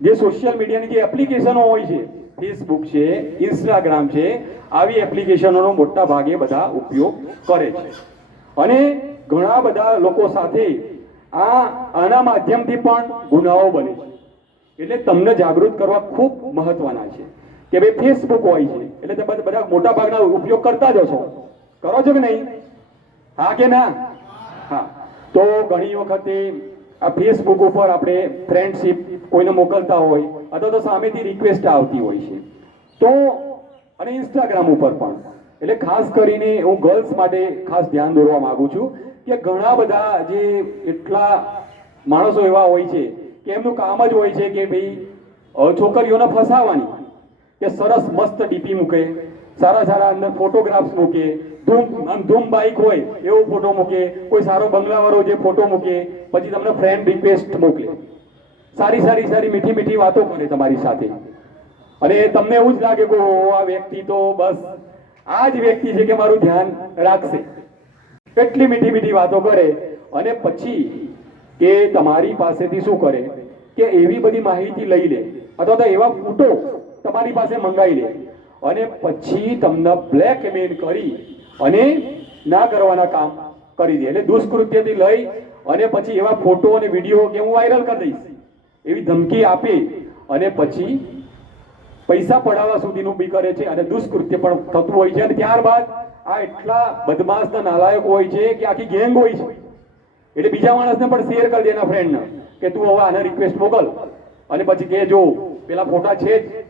જે સોશિયલ મીડિયાની જે એપ્લિકેશનો હોય છે, ફેસબુક છે, ઇન્સ્ટાગ્રામ છે, આવી એપ્લિકેશનોનો મોટા ભાગે બધા ઉપયોગ કરે છે. અને ઘણા બધા લોકો સાથે આના માધ્યમથી પણ ગુનાઓ બને છે. એટલે તમને જાગૃત કરવા ખૂબ મહત્વના છે કે ભાઈ ફેસબુક હોય છે એટલે તમે બધા મોટા ભાગના ઉપયોગ કરતા જ હશો, કરો છો કે નહીં? હા કે ના? હા. તો ઘણી વખતે આ ફેસબુક ઉપર આપણે ફ્રેન્ડશિપ કોઈને મોકલતા હોય અથવા તો સામેથી રિક્વેસ્ટ આવતી હોય છે, તો અને ઇન્સ્ટાગ્રામ ઉપર પણ. એટલે ખાસ કરીને હું ગર્લ્સ માટે ખાસ ધ્યાન દોરવા માંગુ છું કે ઘણા બધા જે એટલા માણસો એવા હોય છે કે એમનું કામ જ હોય છે કે ભાઈ છોકરીઓને ફસાવાની, કે સરસ મસ્ત ડીપી મૂકે, સારા સારા અંદર ફોટોગ્રાફ્સ મૂકે, ધૂમ બાઇક હોય એવો ફોટો મૂકે, કોઈ સારો બંગલાવાળો જે ફોટો મૂકે, પછી તમને ફ્રેન્ડ રિક્વેસ્ટ મોકલે, સારી સારી સારી મીઠી મીઠી વાતો કરે તમારી સાથે, અને તમને એવું જ લાગે કે આ વ્યક્તિ તો બસ આ જ વ્યક્તિ છે કે મારું ધ્યાન રાખશે, એટલી મીઠી મીઠી વાતો કરે. અને પછી કે તમારી પાસેથી શું કરે કે એવી બધી માહિતી લઈ લે અથવા તો એવા ફોટો તમારી પાસે મંગાવી લે અને પછી તમને બ્લેકમેલ કરી અને ના કરવાના કામ કરી દે. એટલે દુષ્કૃત્યથી લઈ અને પછી એવા ફોટો અને વિડીયો કે હું વાયરલ કરી દઈશ એવી ધમકી આપી અને પછી પૈસા પડાવવા સુધીનું બી કરે છે અને દુષ્કૃત્ય પણ થતું હોય છે. અને ત્યારબાદ આ એટલા બદમાશના નાલાયક હોય છે કે આખી ગેંગ હોય છે, એટલે બીજા માણસને પણ શેર કરી દે એના ફ્રેન્ડને કે તું હવે આને રિક્વેસ્ટ મોકલ અને પછી કે જો પેલા ફોટા છે જ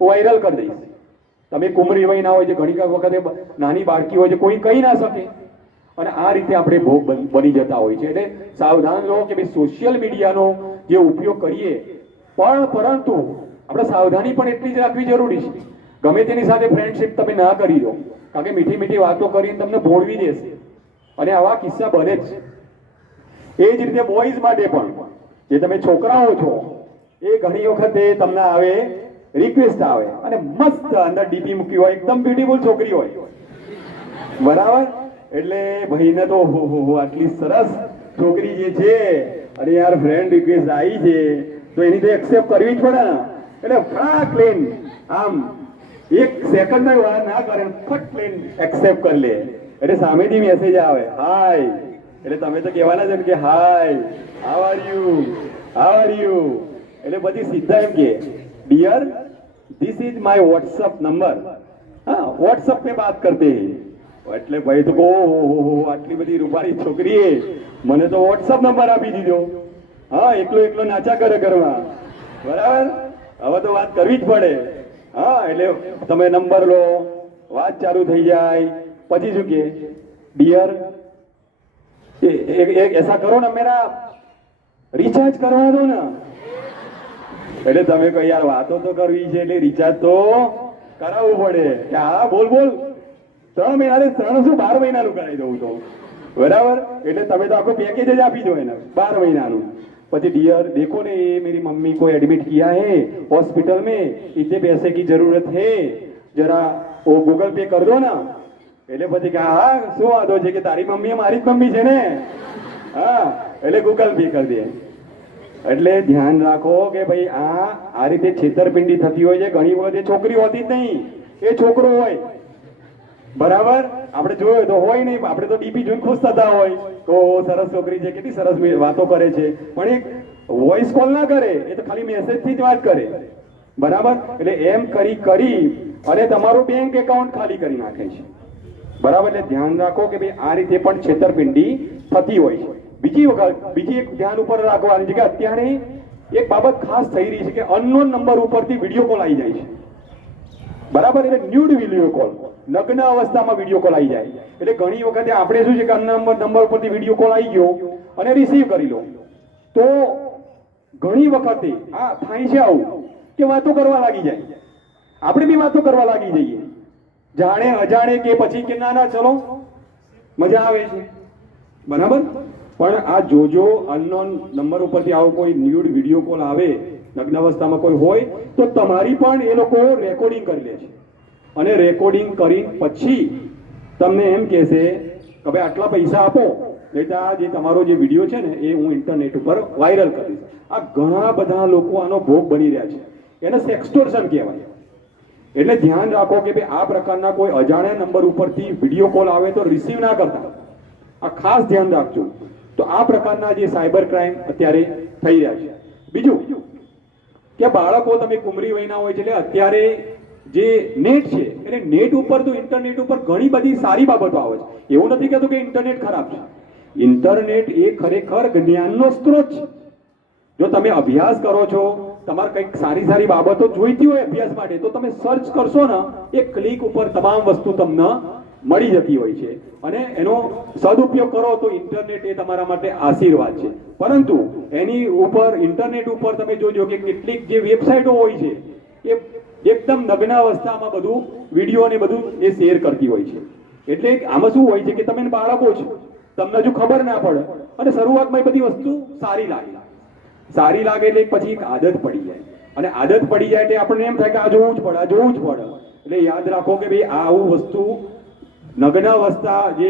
હું વાયરલ કરી દઈશ. તમે કુમરી વય ના હોય છે, ઘણી વખતે નાની બાળકી હોય છે, કોઈ કહી ના શકે અને આ રીતે આપણે ભોગ બની જતા હોય છે. એટલે સાવધાન રહો કે ભાઈ સોશિયલ મીડિયાનો જે ઉપયોગ કરીએ પરંતુ આપણે સાવધાની પણ એટલી જ રાખવી જરૂરી છે. ગમે તેની સાથે ફ્રેન્ડશિપ તમે ના કરી દો, કારણ કે મીઠી મીઠી વાતો કરીને તમને ભોળવી દેશે અને આવા કિસ્સા બને જ. એ જ રીતે બોયઝ માટે પણ જે તમે છોકરાઓ છો એ ઘણી વખતે તમને આવે રિક્વેસ્ટ આવે અને મસ્ત અંદર ડીપી મૂકી હોય, એકદમ બ્યુટીફુલ છોકરી હોય, બરાબર? એટલે ભાઈને તો આટલી સરસ છોકરી જે છે અને યાર ફ્રેન્ડ રિક્વેસ્ટ આવી છે તો એની તો એક્સેપ્ટ કરવી જ પડે ને. એટલે ફટાક લઈને આમ એક સેકન્ડ વાર ના કરે, ફટ લઈને એક્સેપ્ટ કરી લે. એટલે સામેથી મેસેજ આવે હાય, એટલે તમે તો કહેવાના છે કે હાય હાઉ આર યુ. એટલે પછી સીધા એમ કે dear this is my WhatsApp number, હા વોટ્સઅપ पे बात करते हैं. એટલે ભાઈ તો આટલી બધી રૂપાળી છોકરીએ મને તો વોટ્સઅપ નંબર આપી દીધો. હા, એકલો નાચા કરે ઘરમાં, બરાબર? હવે તો વાત કરવી જ પડે. હા, એટલે તમે નંબર લો, વાત ચાલુ થઈ જાય, પછી શું કે ડિયર ऐसा करो ना मेरा રિચાર્જ કરવા દો ને. એટલે તમે કહો યાર વાતો તો કરવી છે એટલે રિચાર્જ તો કરાવવું પડે કે હા બોલ 3 મહિના 12 મહિનાનું કરાવી દઉં તો, બરાબર? એટલે તમે તો આખો પેકેજ જ આપી દો એને 12 મહિનાનું. પછી ડિयर देखो ने ये मेरी मम्मी को एडमिट किया है हॉस्पिटल में, इतने पैसे की जरूरत है, जरा वो गूगल पे कर दो ना. એટલે પછી કે હા શું વાંધો છે કે તારી મમ્મી મારી જ મમ્મી છે ને, હા એટલે ગૂગલ પે કરી દે. એટલે ધ્યાન રાખો કે ભાઈ આ રીતે છેતરપિંડી થતી હોય છે. ઘણી વખત એ છોકરી હોતી જ નહીં, એ છોકરો હોય, બરાબર? આપણે જોયો તો હોય નહીં, આપણે તો ડીપી જોઈને ખુશ થતા હોય તો સરસ છોકરી છે, કેટલી સરસ વાતો કરે છે, પણ એક વોઇસ કોલ ના કરે, એ તો ખાલી મેસેજ થી જ વાત કરે, બરાબર? એટલે એમ કરી અને તમારું બેંક એકાઉન્ટ ખાલી કરી નાખે છે, બરાબર? એટલે ધ્યાન રાખો કે ભાઈ આ રીતે પણ છેતરપિંડી થતી હોય છે. બીજી એક ધ્યાન ઉપર રાખવાની છે કે અત્યારે એક બાબત ખાસ થઈ રહી છે કે અનનોન નંબર ઉપરથી વિડીયો કોલ આવી જાય છે, બરાબર? એટલે ન્યૂડ વિડીયો કોલ, નગ્ન અવસ્થામાં વિડીયો કોલ આવી જાય. એટલે ઘણી વખતે આપણે શું છે કે નંબર ઉપરથી વિડીયો કોલ આવી ગયો અને રિસીવ કરી લો, તો ઘણી વખતે આ થાય છે આવું કે વાતો કરવા લાગી જાય, આપણે બી વાતો કરવા લાગી જઈએ, જાણે અજાણે કે પછી કે ના ચલો મજા આવે છે, બરાબર? પણ આ જોજો અનનોન નંબર ઉપરથી આવો કોઈ ન્યૂડ વિડીયો કોલ આવે, નગ્ન અવસ્થામાં કોઈ હોય તો તમારી પણ એ લોકો રેકોર્ડિંગ કરી લે છે અને રેકોર્ડિંગ કરી પછી તમને એમ કહેશે કે ભાઈ આટલા પૈસા આપો નહીં તો આ જે તમારો જે વિડીયો છે ને એ હું ઇન્ટરનેટ ઉપર વાયરલ કરીશ. આ ઘણા બધા લોકો આનો ભોગ બની રહ્યા છે, એને સેક્સટોર્શન કહેવાય. એટલે ધ્યાન રાખો કે ભાઈ આ પ્રકારના કોઈ અજાણ્યા નંબર ઉપરથી વિડીયો કોલ આવે તો રિસીવ ના કરતા, આ ખાસ ધ્યાન રાખજો. તો આ પ્રકારના જે સાયબર ક્રાઇમ અત્યારે થઈ રહ્યા છે. બીજું કે બાળકો તમે કુમરી વયના હોય છે એટલે અત્યારે જે નેટ છે એટલે નેટ ઉપર તો ઇન્ટરનેટ ઉપર ઘણી બધી સારી બાબતો આવે છે. એવું નથી કહેતું કે ઇન્ટરનેટ ખરાબ છે. ઇન્ટરનેટ એ ખરેખર જ્ઞાનનો સ્ત્રોત છે. જો તમે અભ્યાસ કરો છો, તમારે કંઈક સારી સારી બાબતો જોઈતી હોય અભ્યાસ માટે, તો તમે સર્ચ કરશો ને, એક ક્લિક ઉપર તમામ વસ્તુ તમને મળી જતી હોય છે. અને એનો સદુપયોગ કરો તો ઇન્ટરનેટ એ તમારા માટે આશીર્વાદ છે. પરંતુ એની ઉપર ઇન્ટરનેટ ઉપર તમે જોજો કે કેટલીક જે વેબસાઇટો હોય છે એ એકદમ નગ્ન અવસ્થામાં બધું વિડીયો ને બધું એ શેર કરતી હોય છે. એટલે આમાં શું હોય છે કે તમે બાળકો છો, તમને હજુ ખબર ના પડે અને શરૂઆતમાં એ બધી વસ્તુ સારી લાગે એટલે પછી એક આદત પડી જાય, અને આદત પડી જાય એટલે આપણને એમ થાય કે આ જોવું જ પડે. એટલે યાદ રાખો કે ભાઈ આવું વસ્તુ નગ્ન અવસ્થા જે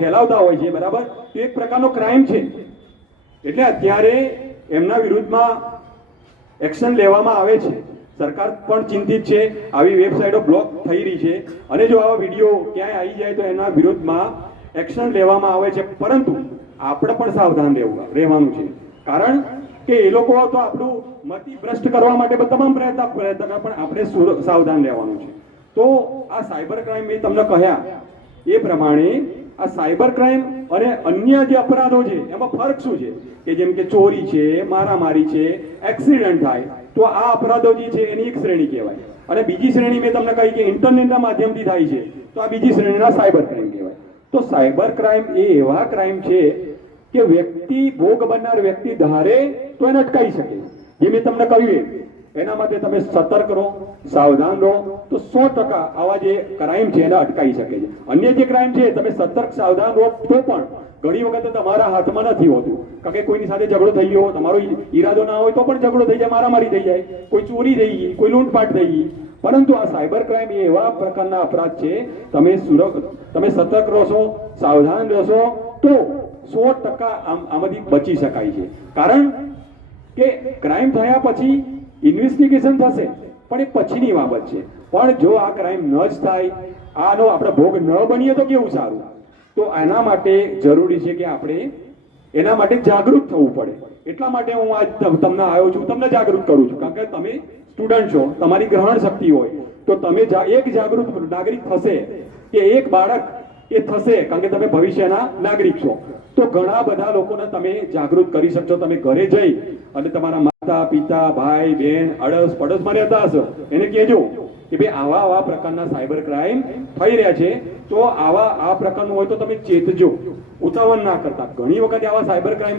ફેલાવતા હોય છે, બરાબર, તો એક પ્રકારનો ક્રાઇમ છે. એટલે અત્યારે એમના વિરુદ્ધમાં એક્શન લેવામાં આવે છે. સરકાર પણ ચિંતિત છે, આવી વેબસાઇટો બ્લોક થઈ રહી છે, અને જો આવા વિડીયો ક્યાંય આવી જાય તો એના વિરુદ્ધમાં એક્શન લેવામાં આવે છે. પરંતુ આપણે પણ સાવધાન રહેવાનું છે, કારણ કે એ લોકો તો આપણું મતિ ભ્રષ્ટ કરવા માટે તમામ પ્રયત્ન કરે, પણ આપણે સાવધાન રહેવાનું છે. તો આ સાયબર ક્રાઇમ મેં તમને કહ્યા એ પ્રમાણે આ સાયબર ક્રાઇમ અને અન્ય જે અપરાધો છે એમાં ફરક શું છે કે જેમ કે ચોરી છે, મારામારી છે, એક્સિડન્ટ થાય, તો આ અપરાધો જે છે એની એક શ્રેણી કહેવાય. અને બીજી શ્રેણી મેં તમને કહી કે ઇન્ટરનેટના માધ્યમથી થાય છે, તો આ બીજી શ્રેણીના સાયબર ક્રાઇમ કહેવાય. તો સાયબર ક્રાઇમ એ એવા ક્રાઇમ છે કે વ્યક્તિ ભોગ બનનાર વ્યક્તિ ધારે તો એને અટકાવી શકે. જે મેં તમને કહ્યું એના માટે તમે સતર્ક રહો, સાવધાન રહો, તો 100% આવા જે ક્રાઇમ છે એને અટકાવી શકે છે. અન્ય જે ક્રાઇમ છે તમે સતર્ક સાવધાન રહો તો પણ ઘણી વખત તમારા હાથમાં નથી હોતું, કારણ કે કોઈની સાથે ઝઘડો થઈ ગયો, તમારો ઈરાદો ના હોય તો પણ ઝઘડો થઈ જાય, મારામારી થઈ જાય, કોઈ ચોરી થઈ ગઈ, કોઈ લૂંટફાટ થઈ ગઈ. પરંતુ આ સાયબર ક્રાઇમ એ એવા પ્રકારના અપરાધ છે, તમે સતર્ક રહેશો, સાવધાન રહેશો તો 100% આમાંથી બચી શકાય છે. કારણ કે ક્રાઇમ થયા પછી ઇન્વેસ્ટિગેશન થશે, પણ એ પછીની બાબત છે. પણ જો આ ક્રાઇમ ન જ થાય, આનો આપણે ભોગ ન બનીએ તો કેવું સારું. તો એના માટે જરૂરી છે કે આપણે એના માટે જાગૃત થવું પડે. એટલા માટે હું આજ તમને આવ્યો છું, તમને જાગૃત કરું છું, કારણ કે તમે સ્ટુડન્ટ છો, તમારી ગ્રહણ શક્તિ હોય તો તમે એક જાગૃત નાગરિક થશે કે એક બાળક એ થશે, કારણ કે તમે ભવિષ્યના નાગરિક છો, તો ઘણા બધા લોકોને તમે જાગૃત કરી શકશો. તમે ઘરે જઈ અને તમારા માતા પિતા, ભાઈ બહેન, અડસ પડોશમાં રહેતા હશો એને કહેજો કે ભાઈ આવા પ્રકારના સાયબર ક્રાઇમ થઈ રહ્યા છે, તો આ પ્રકારનું હોય તો તમે ચેતજો, ઉતાવળ ના કરતા. ઘણી વખત આવા સાયબર ક્રાઇમ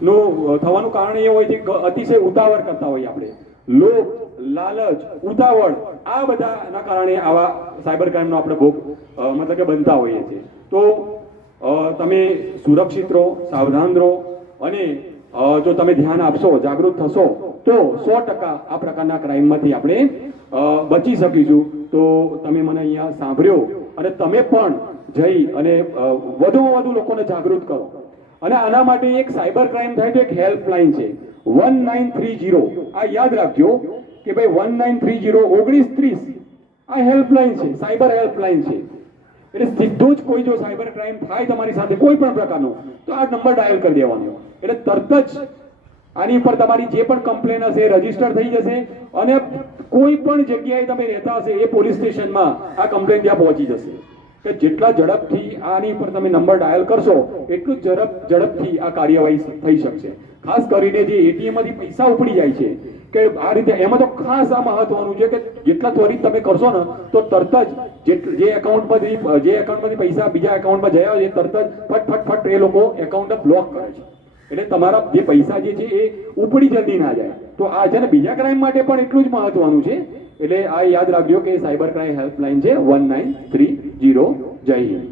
નું થવાનું કારણ એ હોય છે કે અતિશય ઉતાવળ કરતા હોય આપણે, લોભ, લાલચ, ઉતાવળ, આ બધાના કારણે આવા સાયબર ક્રાઇમનો આપણે ભોગ મતલબ કે બનતા હોઈએ છીએ. તો તમે સુરક્ષિત રહો, સાવધાન રહો, અને જો તમે ધ્યાન આપશો, જાગૃત થશો તો 100% આ પ્રકારના ક્રાઇમમાંથી આપણે બચી શકીશું. તો તમે મને અહીંયા સાંભળ્યો અને તમે પણ જઈ અને વધુમાં વધુ લોકોને જાગૃત કરો. અને આના માટે એક સાયબર ક્રાઇમ થાય તો એક હેલ્પલાઇન છે 1930. આ યાદ રાખજો કે ભાઈ 1930 1930 આ હેલ્પલાઇન છે, સાયબર હેલ્પલાઇન છે. એટલે સીધું જ કોઈ જો સાયબર ક્રાઇમ થાય તમારી સાથે કોઈ પણ પ્રકારનો, તો આ નંબર ડાયલ કરી દેવાનો, એટલે તરત જ આની ઉપર તમારી જે પણ કમ્પ્લેન હશે રજીસ્ટર થઈ જશે, અને કોઈ પણ જગ્યાએ તમે રહેતા હશે એ પોલીસ સ્ટેશનમાં આ કમ્પ્લેન ત્યાં પહોંચી જશે. કે જેટલા ઝડપથી આની ઉપર તમે નંબર ડાયલ કરશો એટલું ઝડપથી આ કાર્યવાહી થઈ શકશે. ખાસ કરીને જે એટીએમ માંથી પૈસા ઉપડી જાય છે કે આ રીતે, એમાં તો ખાસ આ મહત્વનું છે કે જેટલા ત્વરિત તમે કરશો ને તો તરત જ જે એકાઉન્ટમાંથી પૈસા બીજા એકાઉન્ટમાં ગયા હોય તરત જ ફટ એ લોકો એકાઉન્ટ બ્લોક કરે છે. એટલે તમારા જે પૈસા જે છે એ ઉપડી જલ્દી ના જાય. તો આ છે ને બીજા ક્રાઇમ માટે પણ એટલું જ મહત્વનું છે. એટલે આ યાદ રાખજો કે સાયબર ક્રાઇમ હેલ્પલાઇન છે 1930. જય હિન્દ.